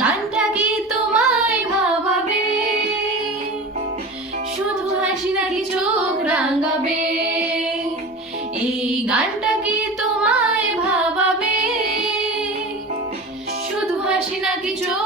গানটা কি তোমায় ভাবাবে, শুধু হাসি নাকি চোখ রাঙাবে? এই গানটা কি তোমায় ভাবাবে, শুধু হাসি নাকি চোখ